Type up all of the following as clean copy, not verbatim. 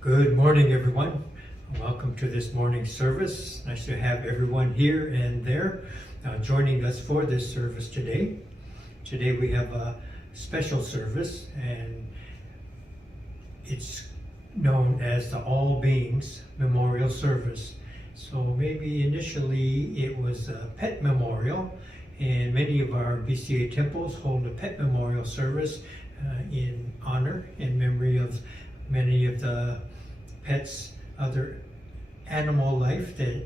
Good morning, everyone. Welcome to this morning's service. Nice to have everyone here and there joining us for this service today. Today we have a special service, and it's known as the All Beings Memorial Service. So maybe initially it was a pet memorial, and many of our BCA temples hold a pet memorial service in honor and memory of many of the pets, other animal life that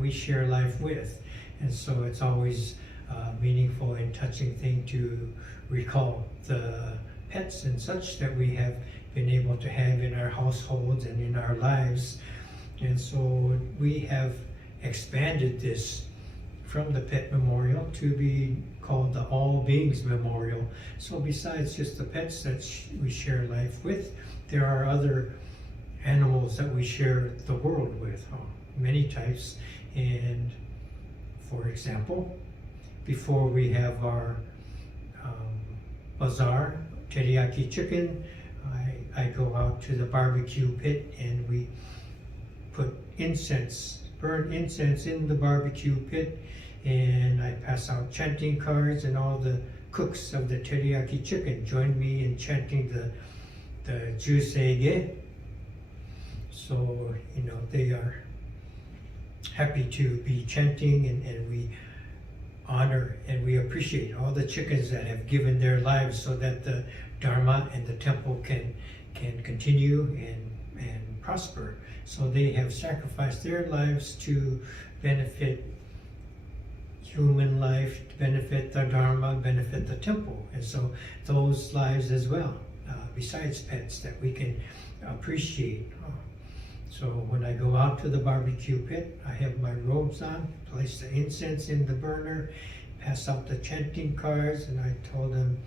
we share life with. And so it's always a meaningful and touching thing to recall the pets and such that we have been able to have in our households and in our lives. And so we have expanded this from the pet memorial to be called the All Beings Memorial. So besides just the pets that we share life with, there are other animals that we share the world with, many types. And for example, before we have our bazaar, teriyaki chicken, I go out to the barbecue pit and we put incense, burn incense in the barbecue pit, and I pass out chanting cards, and all the cooks of the teriyaki chicken join me in chanting the Juseige. So, they are happy to be chanting, and we honor and we appreciate all the chickens that have given their lives so that the Dharma and the temple can continue and prosper. So they have sacrificed their lives to benefit human life, to benefit the Dharma, benefit the temple. And so those lives as well, besides pets, that we can appreciate. So when I go out to the barbecue pit, I have my robes on, place the incense in the burner, pass out the chanting cards, and I told them,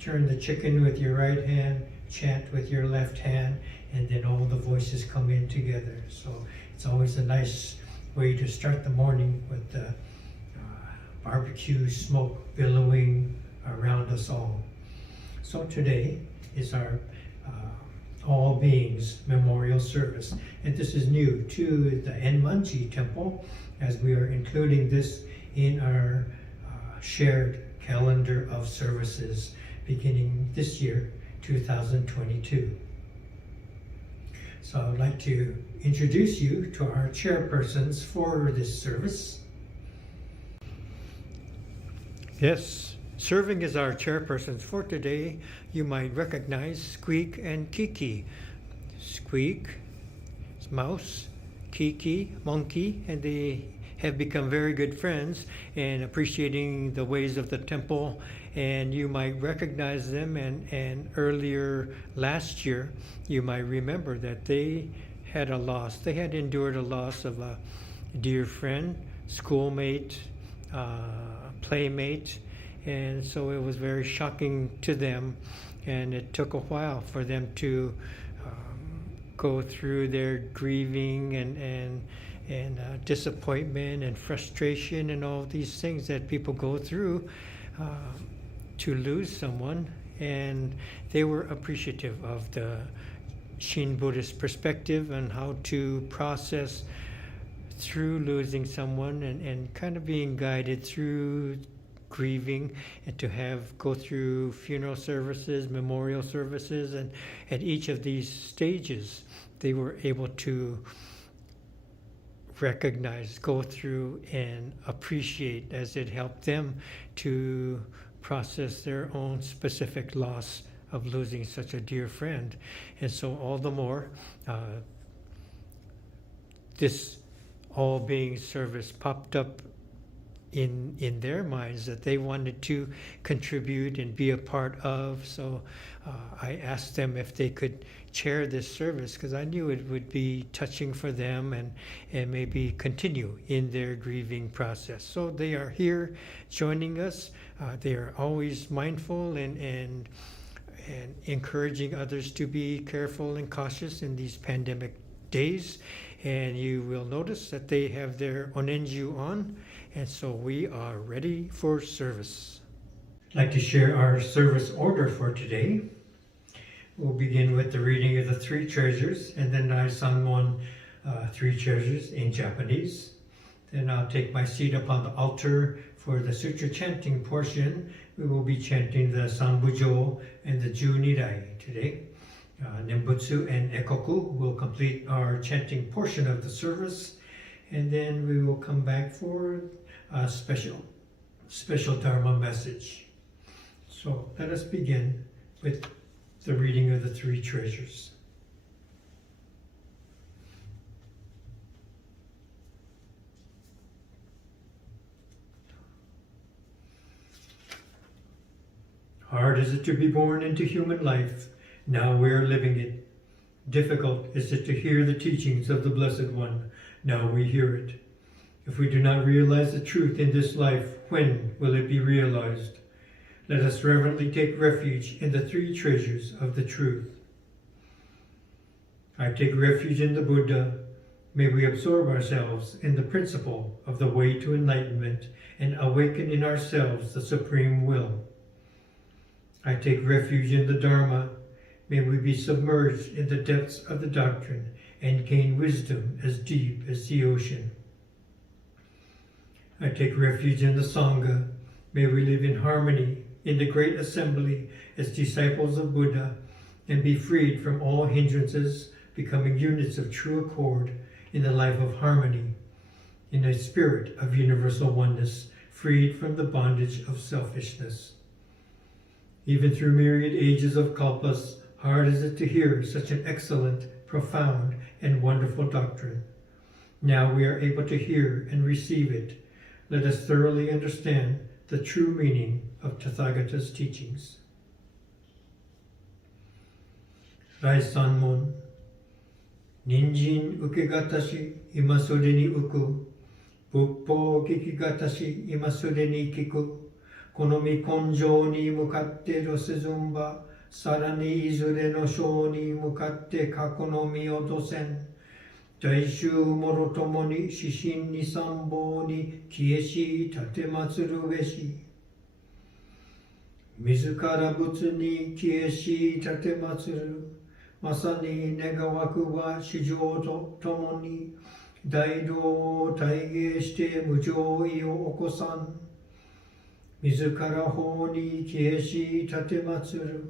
turn the chicken with your right hand, chant with your left hand, and then all the voices come in together. So it's always a nice way to start the morning with the barbecue smoke billowing around us all. So today is our All Beings Memorial Service, and this is new to the Enmanji temple, as we are including this in our shared calendar of services beginning this year, 2022. So I would like to introduce you to our chairpersons for this service. Yes, serving as our chairpersons for today, you might recognize Squeak and Kiki. Squeak is mouse, Kiki, monkey, and they have become very good friends and appreciating the ways of the temple. And you might recognize them, and earlier last year, you might remember that they had a loss. They had endured a loss of a dear friend, schoolmate, playmate, and so it was very shocking to them, and it took a while for them to go through their grieving and disappointment and frustration and all these things that people go through to lose someone. And they were appreciative of the Shin Buddhist perspective and how to process through losing someone, and kind of being guided through grieving, and to go through funeral services, memorial services, and at each of these stages they were able to recognize, go through, and appreciate as it helped them to process their own specific loss of losing such a dear friend. And so all the more this All Beings service popped up in their minds that they wanted to contribute and be a part of. So I asked them if they could chair this service, because I knew it would be touching for them and maybe continue in their grieving process. So they are here joining us. They are always mindful and encouraging others to be careful and cautious in these pandemic days. And you will notice that they have their onenju on, and so we are ready for service. I'd like to share our service order for today. We'll begin with the reading of the three treasures, and then I Sanmon three treasures in Japanese. Then I'll take my seat upon the altar for the sutra chanting portion. We will be chanting the Sanbujo and the Ni Rai today. Nembutsu and Ekoku will complete our chanting portion of the service, and then we will come back for a special Dharma message. So let us begin with the reading of the three treasures. Hard is it to be born into human life. Now we are living it. Difficult is it to hear the teachings of the Blessed One. Now we hear it. If we do not realize the truth in this life, when will it be realized? Let us reverently take refuge in the three treasures of the truth. I take refuge in the Buddha. May we absorb ourselves in the principle of the way to enlightenment and awaken in ourselves the supreme will. I take refuge in the Dharma. May we be submerged in the depths of the doctrine and gain wisdom as deep as the ocean. I take refuge in the Sangha. May we live in harmony in the great assembly as disciples of Buddha and be freed from all hindrances, becoming units of true accord in the life of harmony, in a spirit of universal oneness, freed from the bondage of selfishness. Even through myriad ages of kalpas, hard is it to hear such an excellent, profound, and wonderful doctrine. Now we are able to hear and receive it. Let us thoroughly understand the true meaning of Tathagata's teachings. Rai Sanmon. Ninjin ukegatashi imasode ni uku. Buppo kikigatashi imasode ni kiku. Konomi konjo ni mukatte rosezumba. Sarani izure no sho ni mukatte kakonomi odosen. Daishu morotomo ni shishin ni sambo ni kieshi tatematsuru beshi. Mizukara butsu ni kieshi tatematsuru. Masani negawaku wa shijou to tomo ni daido o taige shite mujou o okosan. Mizukara ho ni kieshi tatematsuru.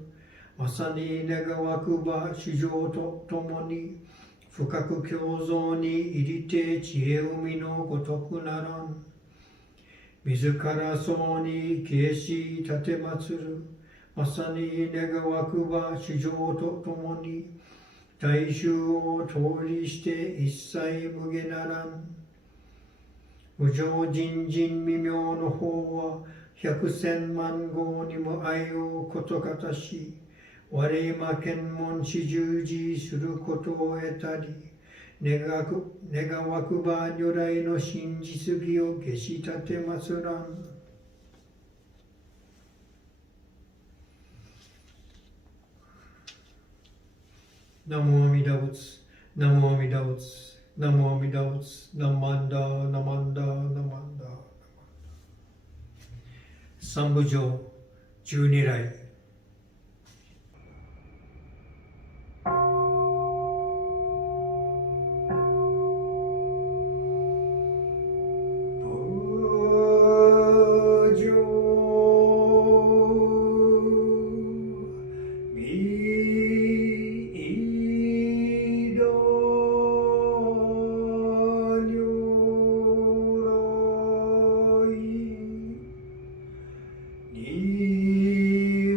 Masani negawaku wa shijou to tomo ni fukaku kyouzo ni irite chieumi no gotoku naran. Mizukara so ni kieshi tatematsuru. Masani negawaku wa shijou to tomo ni daishu o tori shite issai muge naran. Mujou jinjin mimyo no Howa 100,000 万号にも愛をことかたし、我今検問し従事することを得たり、願わくば如来の真実義を消し立てますらん。ナモアミダ仏、ナモアミダ仏、ナモアミダ仏、ナマンダ、ナマンダ、ナマンダ。三部上、12来。Ni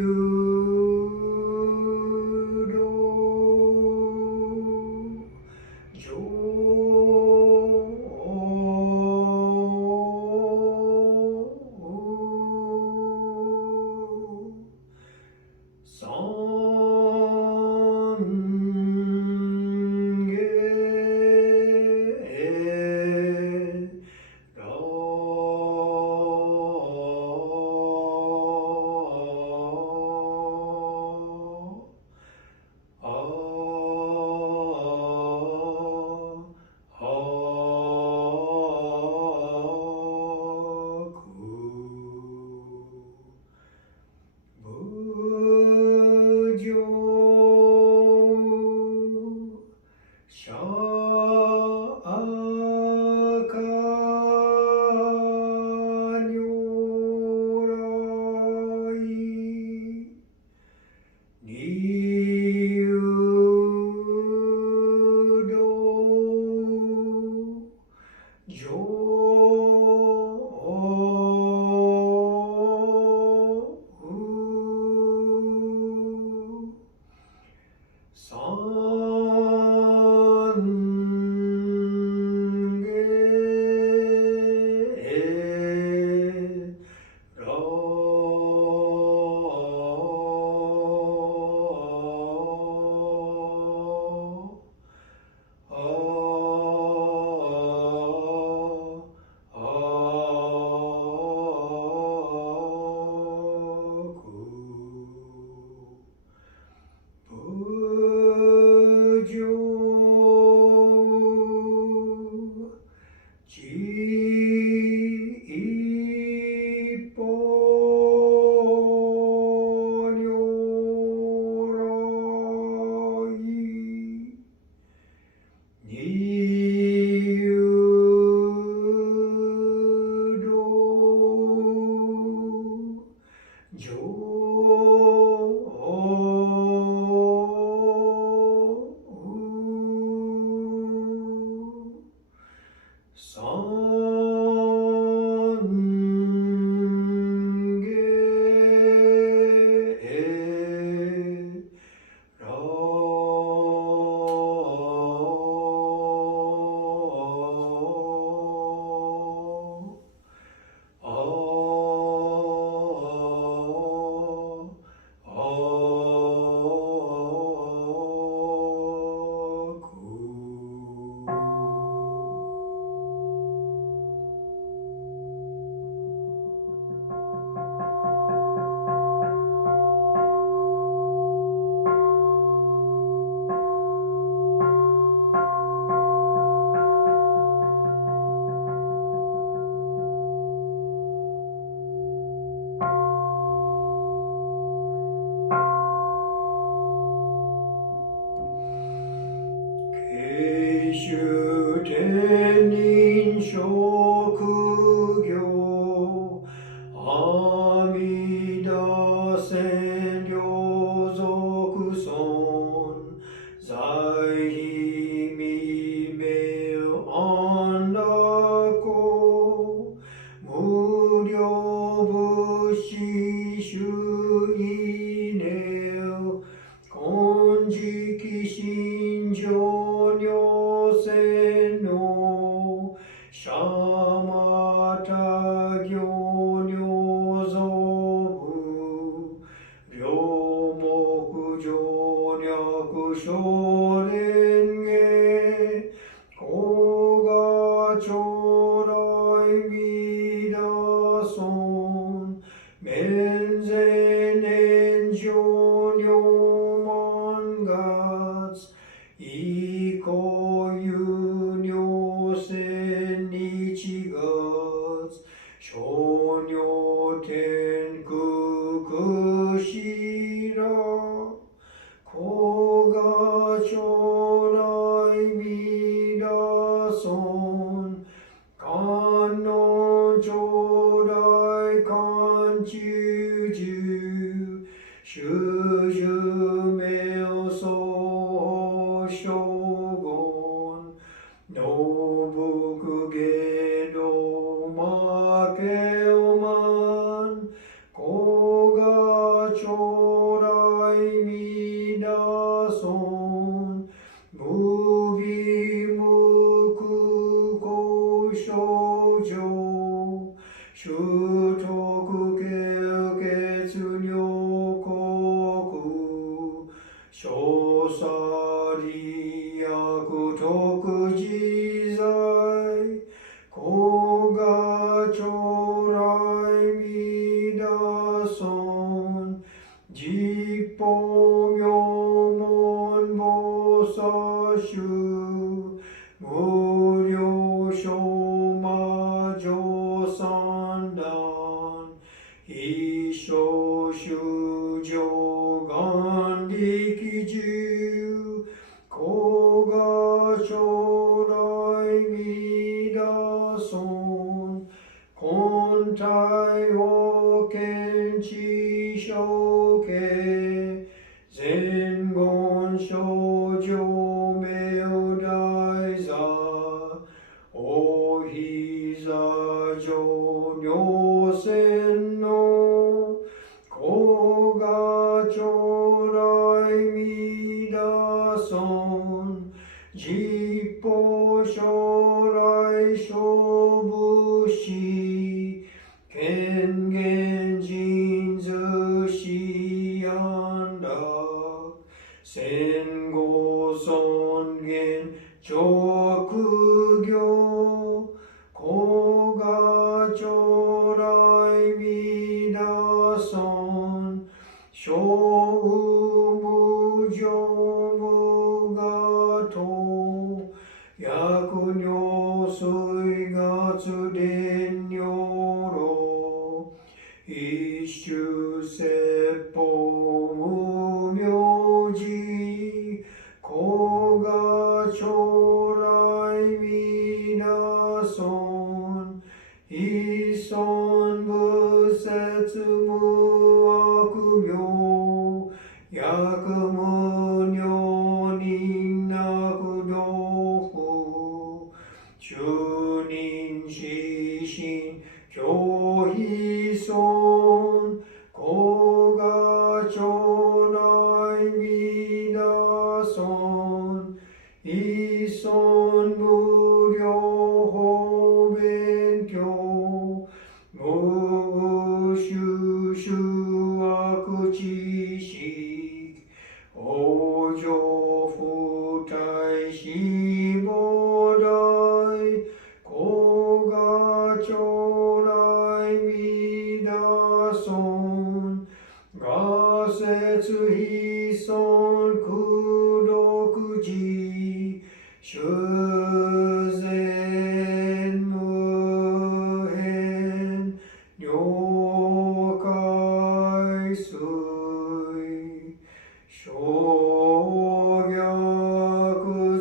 主天人職業阿弥陀千両族尊在秘未明安楽公無量仏師主意念金色心情如線のシャマタ行如造部両目上略小蓮華古賀将来弥陀尊免税年上両万月以降有尿千日月小尿天空くしら古賀将来弥陀尊観音将来観中寿修寿名相将軍信福芸道負けおまん古賀将来弥陀尊無備無苦高症状修徳経血尿国小さ利益徳自在古賀将来弥陀尊実法名門菩薩衆無量小魔女三段一生修上願力中古賀将来弥陀尊根体を見知承継前言症状名大座お膝上尿線の古賀将来弥陀尊実法将来小仏師権限人図師安楽戦後尊厳上苦行古賀将来弥陀尊小無常無我と薬尿水月伝尿路一種説法無名寺古賀将来弥陀尊一尊仏説無悪病薬無尿人悪道夫中人死心教非尊古賀将来弥陀尊一尊無量法勉強無修修悪知識往生不退死菩提古賀将来弥陀尊我説非尊苦毒寺修善無変了解水小逆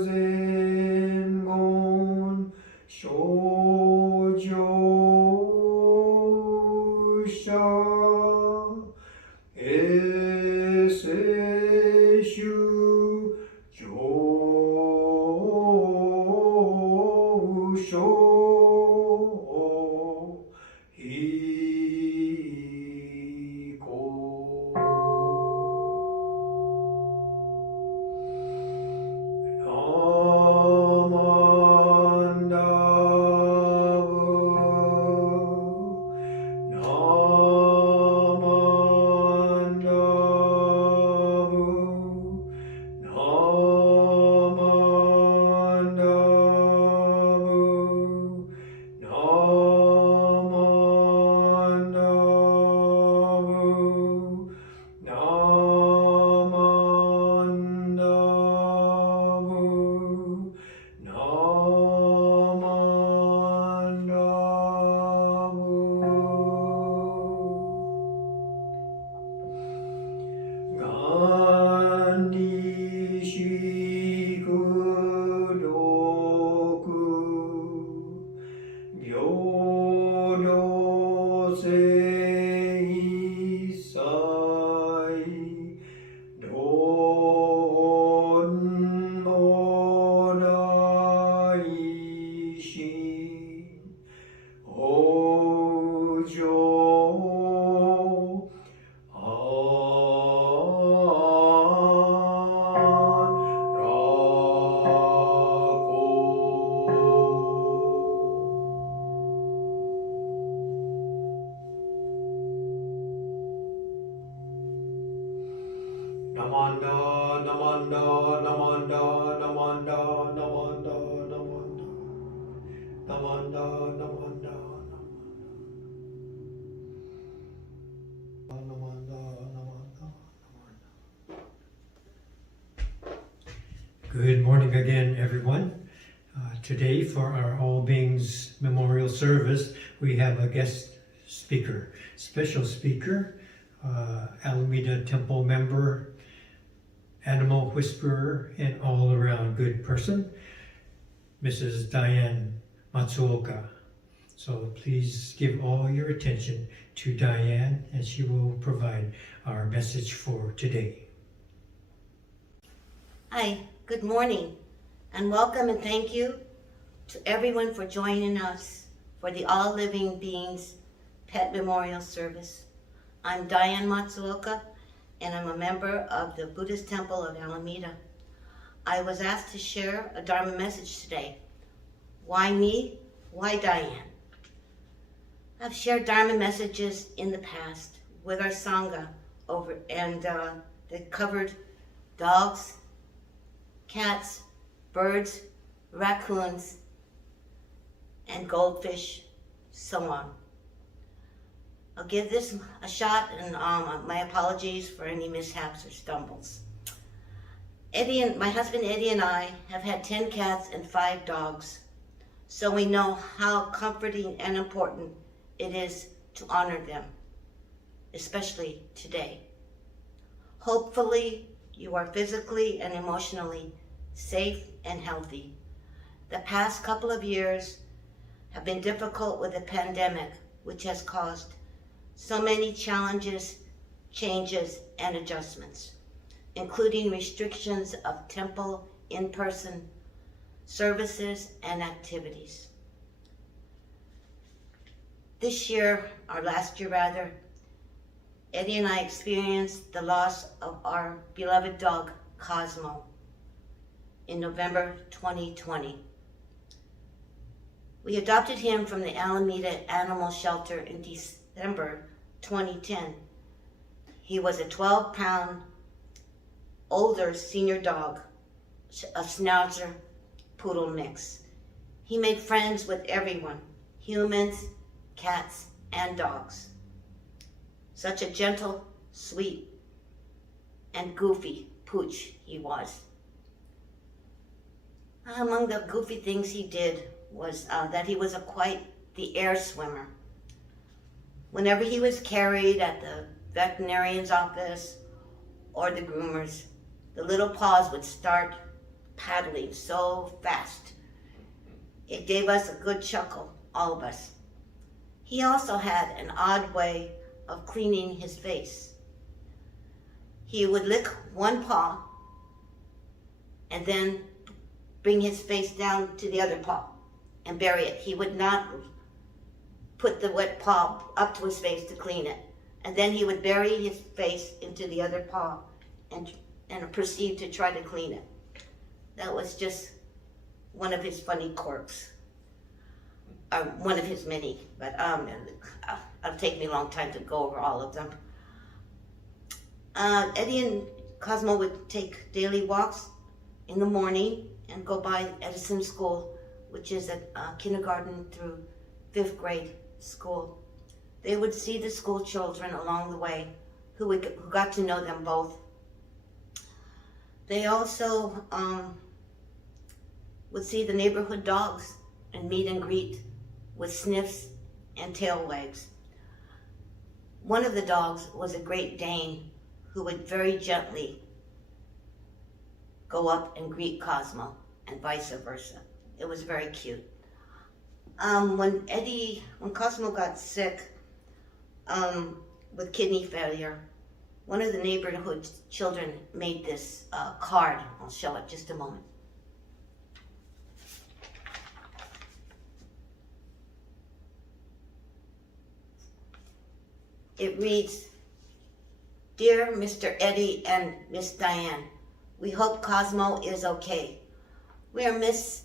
善 Shoujo sha eseshu jousho hiko. Good morning again, everyone. Today for our All Beings Memorial Service, we have a guest speaker, special speaker, Alameda Temple member, animal whisperer, and all-around good person, Mrs. Dianne Matsuoka. So please give all your attention to Dianne, and she will provide our message for today. Hi, good morning, and welcome and thank you to everyone for joining us for the All Living Beings Pet Memorial Service. I'm Dianne Matsuoka, and I'm a member of the Buddhist Temple of Alameda. I was asked to share a Dharma message today. Why me? Why Dianne? I've shared Dharma messages in the past with our Sangha that covered dogs, cats, birds, raccoons, and goldfish, so on. I'll give this a shot, and my apologies for any mishaps or stumbles. My husband Eddie and I have had 10 cats and 5 dogs, so we know how comforting and important it is to honor them, especially today. Hopefully, you are physically and emotionally safe and healthy. The past couple of years have been difficult with the pandemic, which has caused so many challenges, changes, and adjustments, including restrictions of temple in-person services and activities. Last year rather, Eddie and I experienced the loss of our beloved dog, Cosmo, in November 2020. We adopted him from the Alameda Animal Shelter in December 2010. He was a 12-pound, older senior dog, a Schnauzer Poodle mix. He made friends with everyone, humans, cats, and dogs. Such a gentle, sweet, and goofy pooch he was. Among the goofy things he did was that he was quite the air swimmer. Whenever he was carried at the veterinarian's office or the groomers, the little paws would start paddling so fast It gave us a good chuckle, all of us. He also had an odd way of cleaning his face. He would lick one paw and then bring his face down to the other paw and bury it. He would not put the wet paw up to his face to clean it. And then he would bury his face into the other paw and proceed to try to clean it. That was just one of his funny quirks. One of his many, but it'll take me a long time to go over all of them. Eddie and Cosmo would take daily walks in the morning and go by Edison School, which is a kindergarten through 5th grade school. They would see the school children along the way who got to know them both. They also would see the neighborhood dogs and meet and greet with sniffs and tail wags. One of the dogs was a Great Dane who would very gently go up and greet Cosmo and vice versa. It was very cute. When Cosmo got sick with kidney failure, one of the neighborhood children made this card. I'll show it just a moment. It reads, "Dear Mr. Eddie and Miss Dianne, we hope Cosmo is okay. We miss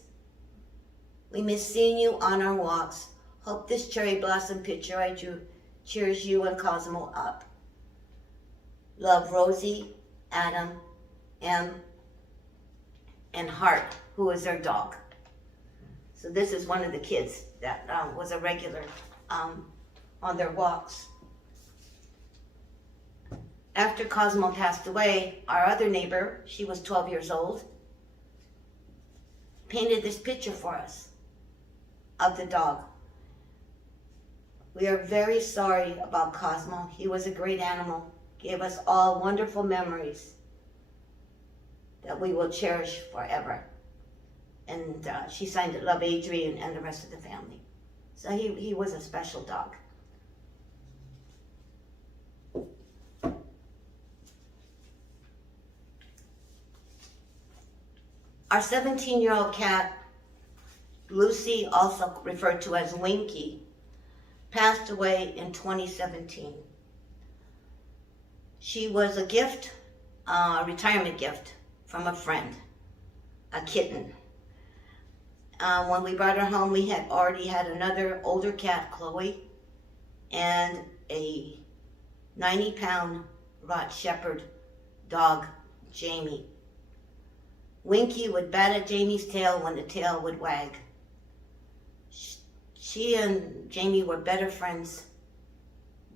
seeing you on our walks. Hope this cherry blossom picture I drew cheers you and Cosmo up. Love, Rosie, Adam, M, and Hart, who is their dog." So this is one of the kids that was a regular on their walks. After Cosmo passed away, our other neighbor, she was 12 years old, painted this picture for us of the dog. We are very sorry about Cosmo. He was a great animal, gave us all wonderful memories that we will cherish forever. And she signed it, "Love, Adrian," and the rest of the family. So he was a special dog. Our 17-year-old cat, Lucy, also referred to as Winky, passed away in 2017. She was a gift, a retirement gift from a friend, a kitten. When we brought her home, we had already had another older cat, Chloe, and a 90-pound Rot Shepherd dog, Jamie. Winky would bat at Jamie's tail when the tail would wag. She and Jamie were better friends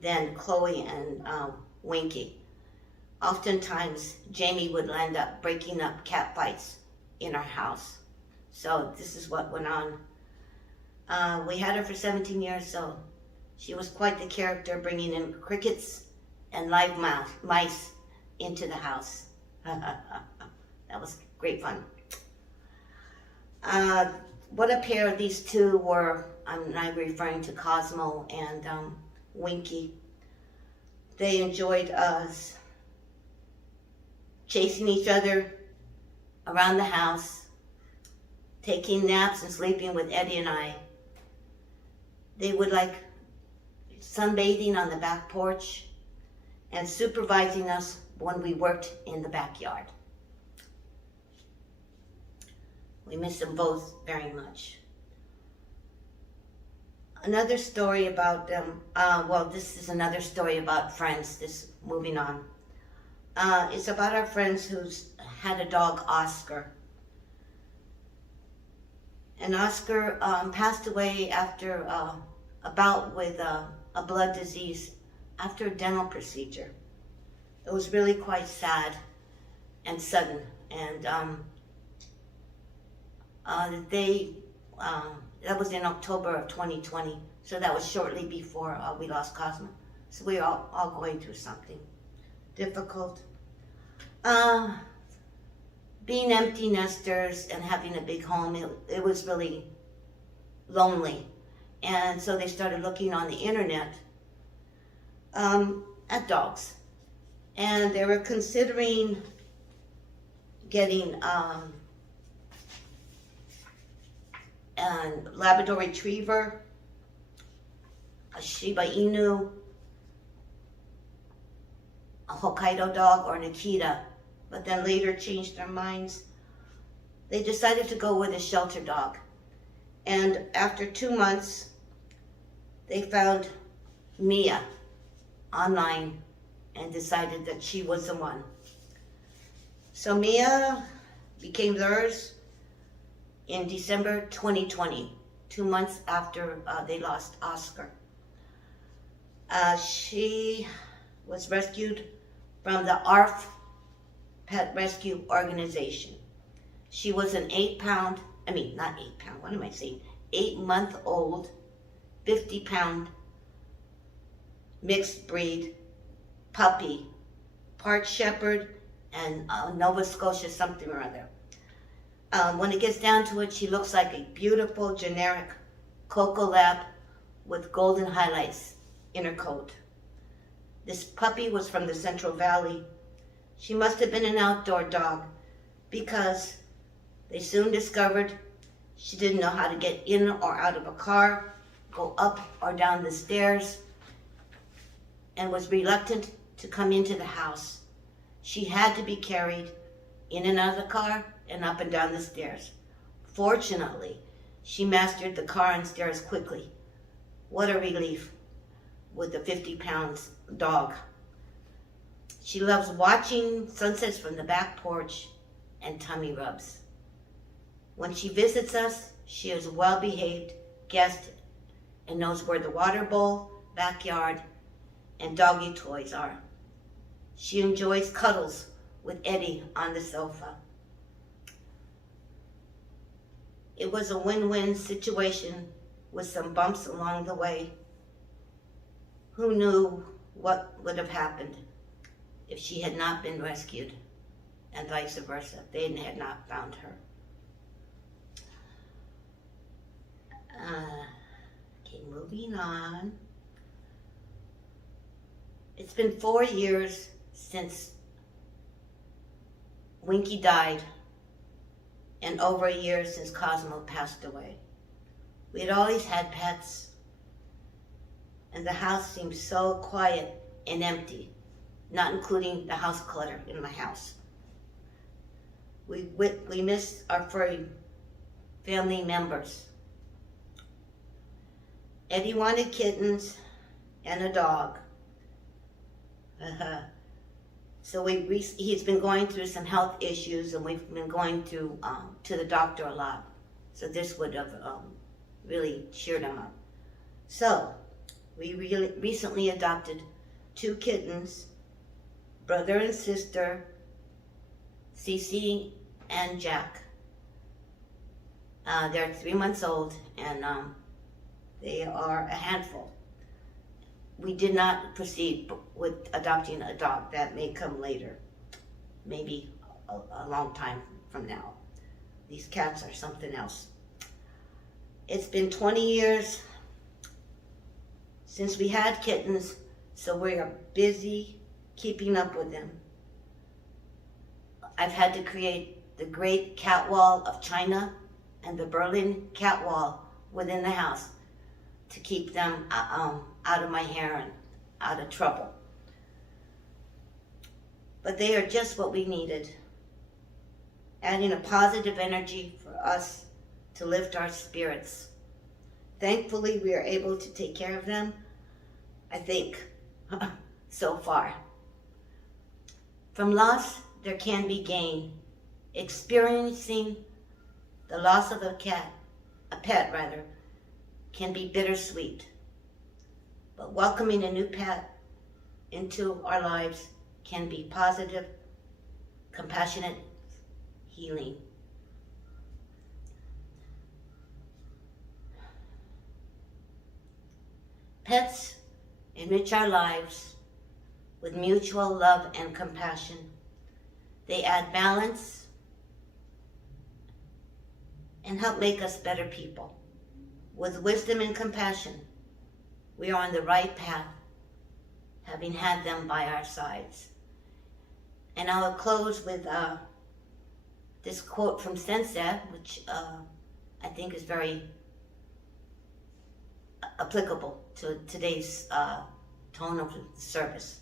than Chloe and Winky. Oftentimes, Jamie would end up breaking up cat fights in our house. So this is what went on. We had her for 17 years, so she was quite the character, bringing in crickets and live mice into the house. That was great fun. What a pair these two were. I'm referring to Cosmo and Winky. They enjoyed us chasing each other around the house, taking naps and sleeping with Eddie and I. They would like sunbathing on the back porch and supervising us when we worked in the backyard. We miss them both very much. Another story about them, this is another story about friends, moving on. It's about our friends who's had a dog, Oscar. And Oscar passed away after a bout with a blood disease after a dental procedure. It was really quite sad and sudden. And that was in October of 2020. So that was shortly before we lost Cosmo. So we are all going through something difficult. Being empty nesters and having a big home, it was really lonely. And so they started looking on the internet at dogs. And they were considering getting a Labrador Retriever, a Shiba Inu, a Hokkaido dog, or an Akita, but then later changed their minds. They decided to go with a shelter dog. And after 2 months, they found Mia online and decided that she was the one. So Mia became theirs in December 2020, 2 months after they lost Oscar. She was rescued from the ARF Pet Rescue Organization. She was an 8-month-old, 50-pound mixed breed puppy, part shepherd and Nova Scotia something or other. When it gets down to it, she looks like a beautiful generic Coco Lab with golden highlights in her coat. This puppy was from the Central Valley. She must have been an outdoor dog because they soon discovered she didn't know how to get in or out of a car, go up or down the stairs, and was reluctant to come into the house. She had to be carried in and out of the car and up and down the stairs. Fortunately, she mastered the car and stairs quickly. What a relief with the 50-pound dog. She loves watching sunsets from the back porch and tummy rubs. When she visits us, she is a well-behaved guest and knows where the water bowl, backyard, and doggy toys are. She enjoys cuddles with Eddie on the sofa. It was a win-win situation with some bumps along the way. Who knew what would have happened if she had not been rescued, and vice versa, if they had not found her. Okay, moving on. It's been 4 years since Winky died, and over a year since Cosmo passed away. We had always had pets, and the house seemed so quiet and empty, not including the house clutter in my house. We miss our furry family members. Eddie wanted kittens and a dog. So he's been going through some health issues, and we've been going to the doctor a lot. So this would have really cheered him up. So we recently adopted 2 kittens, brother and sister, Cece and Jack. They're 3 months old, and they are a handful. We did not proceed with adopting a dog. That may come later, maybe a long time from now. These cats are something else. It's been 20 years since we had kittens, so we are busy keeping up with them. I've had to create the Great Cat Wall of China and the Berlin Cat Wall within the house to keep them out of my hair and out of trouble. But they are just what we needed, adding a positive energy for us to lift our spirits. Thankfully, we are able to take care of them, I think, so far. From loss, there can be gain. Experiencing the loss of a pet, can be bittersweet. But welcoming a new pet into our lives can be positive, compassionate, healing. Pets enrich our lives with mutual love and compassion. They add balance and help make us better people. with wisdom and compassion, we are on the right path, having had them by our sides. And I will close with this quote from Sensei, which I think is very applicable to today's tone of the service.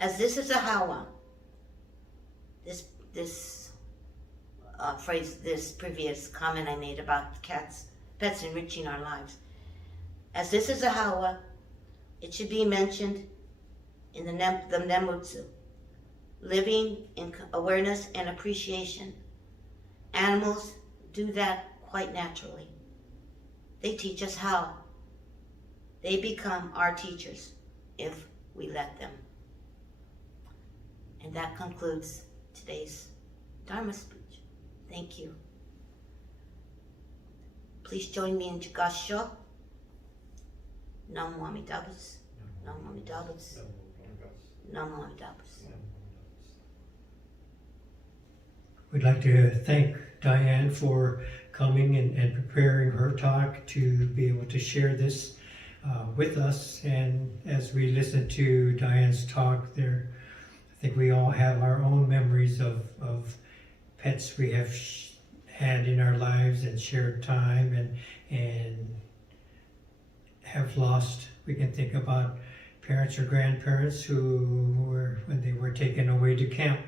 As this is a Howa, this phrase, this previous comment I made about pets enriching our lives. As this is a Howa, it should be mentioned in the Nembutsu, living in awareness and appreciation. Animals do that quite naturally. They teach us how. They become our teachers if we let them. And that concludes today's Dharma speech. Thank you. Please join me in Jigasho. Namo Amida Butsu. Namo Amida Butsu. Namo Amida Butsu. We'd like to thank Dianne for coming and preparing her talk to be able to share this with us. And as we listen to Dianne's talk, I think we all have our own memories of pets we have had in our lives and shared time and have lost. We can think about parents or grandparents who were, when they were taken away to camp,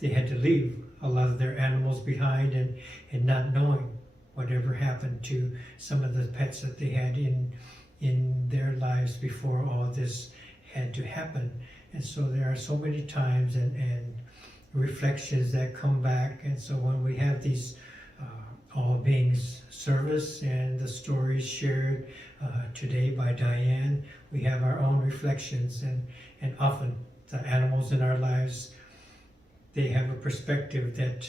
they had to leave a lot of their animals behind and not knowing whatever happened to some of the pets that they had in their lives before all this had to happen. And so there are so many times and reflections that come back. And so when we have these all beings service and the stories shared today by Dianne, we have our own reflections, and often the animals in our lives, they have a perspective that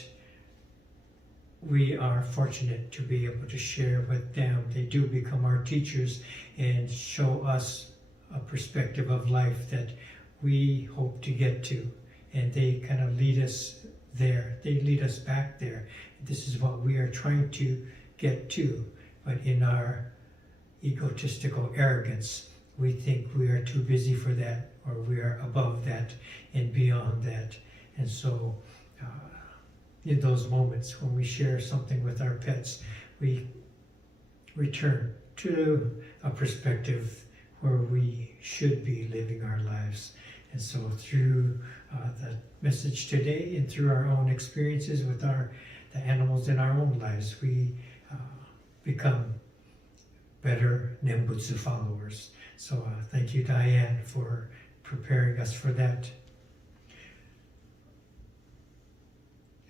we are fortunate to be able to share with them. They do become our teachers and show us a perspective of life that we hope to get to, and they kind of lead us there. They lead us back there. This is what we are trying to get to, but in our egotistical arrogance, we think we are too busy for that, or we are above that and beyond that. And so in those moments when we share something with our pets, we return to a perspective where we should be living our lives. And so through the message today and through our own experiences with the animals in our own lives, we become better Nembutsu followers. So thank you, Dianne, for preparing us for that.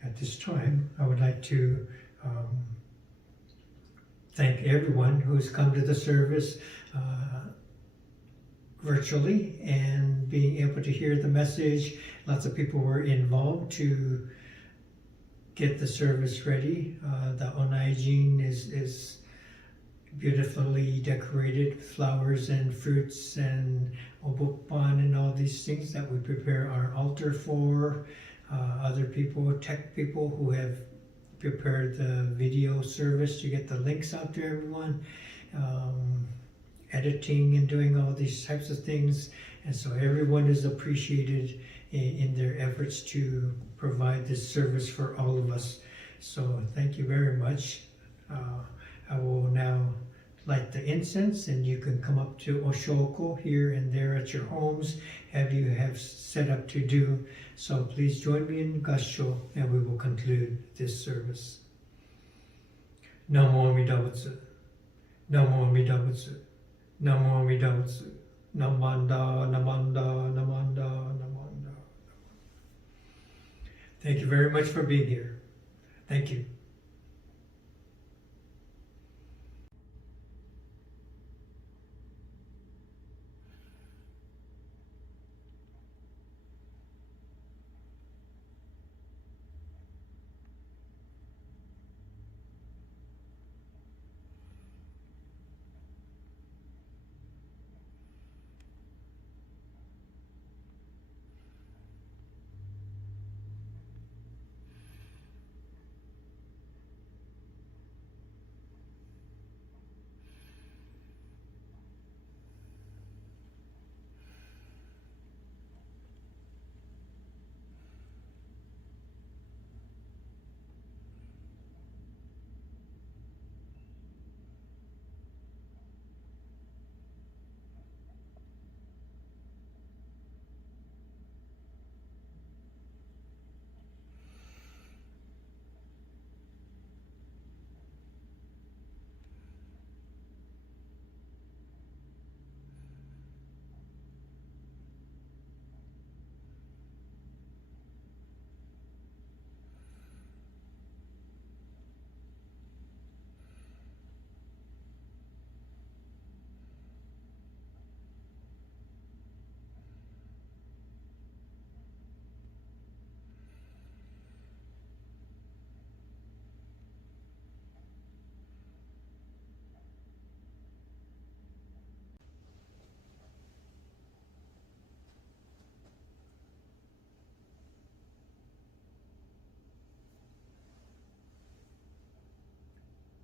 At this time, I would like to thank everyone who's come to the service virtually and being able to hear the message. Lots of people were involved to get the service ready. The onaijin is beautifully decorated, flowers and fruits and obukban and all these things that we prepare our altar for. Other people, tech people who have prepared the video service to get the links out to everyone, editing and doing all these types of things. And so everyone is appreciated in their efforts to provide this service for all of us. So thank you very much. I will now light the incense, and you can come up to Oshoko here and there at your homes, you have set up to do. So please join me in Gasho, and we will conclude this service. Namo Amida Butsu. Namo Amida Butsu. Namo Amida Butsu. Namanda, Namanda, Namanda, Namanda. Thank you very much for being here. Thank you.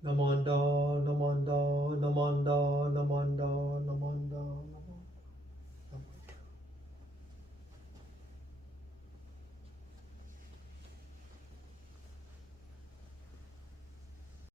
Namanda, Namanda, Namanda,